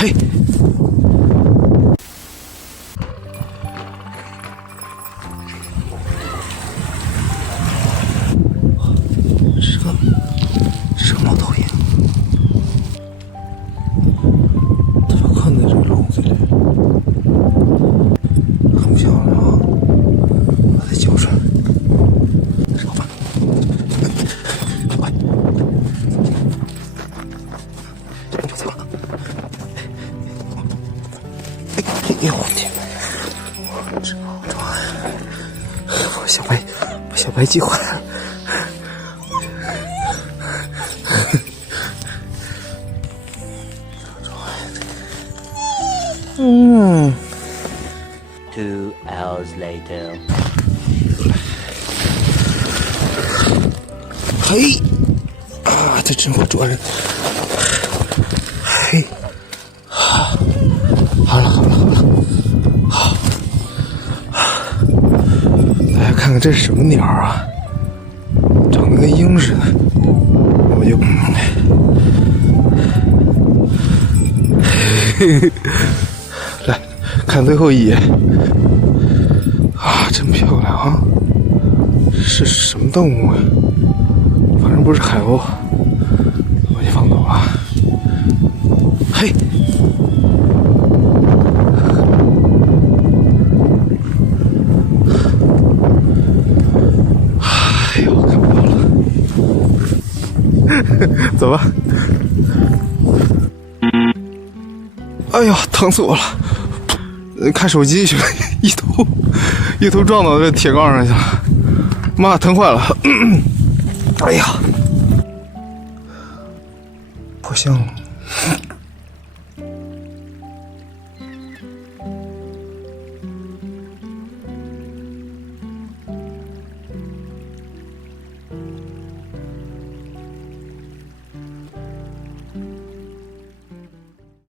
嘿，这个猫头鹰，它就困在这个笼子里，很漂亮啊！把它揪出来，烧吧。哎呦我天！这个好壮呀！把小白击坏了。2 hours later. 嘿，啊，这真会捉人！嘿，好了，大家看看这是什么鸟啊？长得跟鹰似的，我就来看最后一眼啊，真漂亮啊！这是什么动物啊？反正不是海鸥，我就放走了。嘿，哎呦，看不到了，走吧。哎呦，疼死我了！看手机去了，一头撞到这铁杠上去了，妈，疼坏了！哎呀，破相了。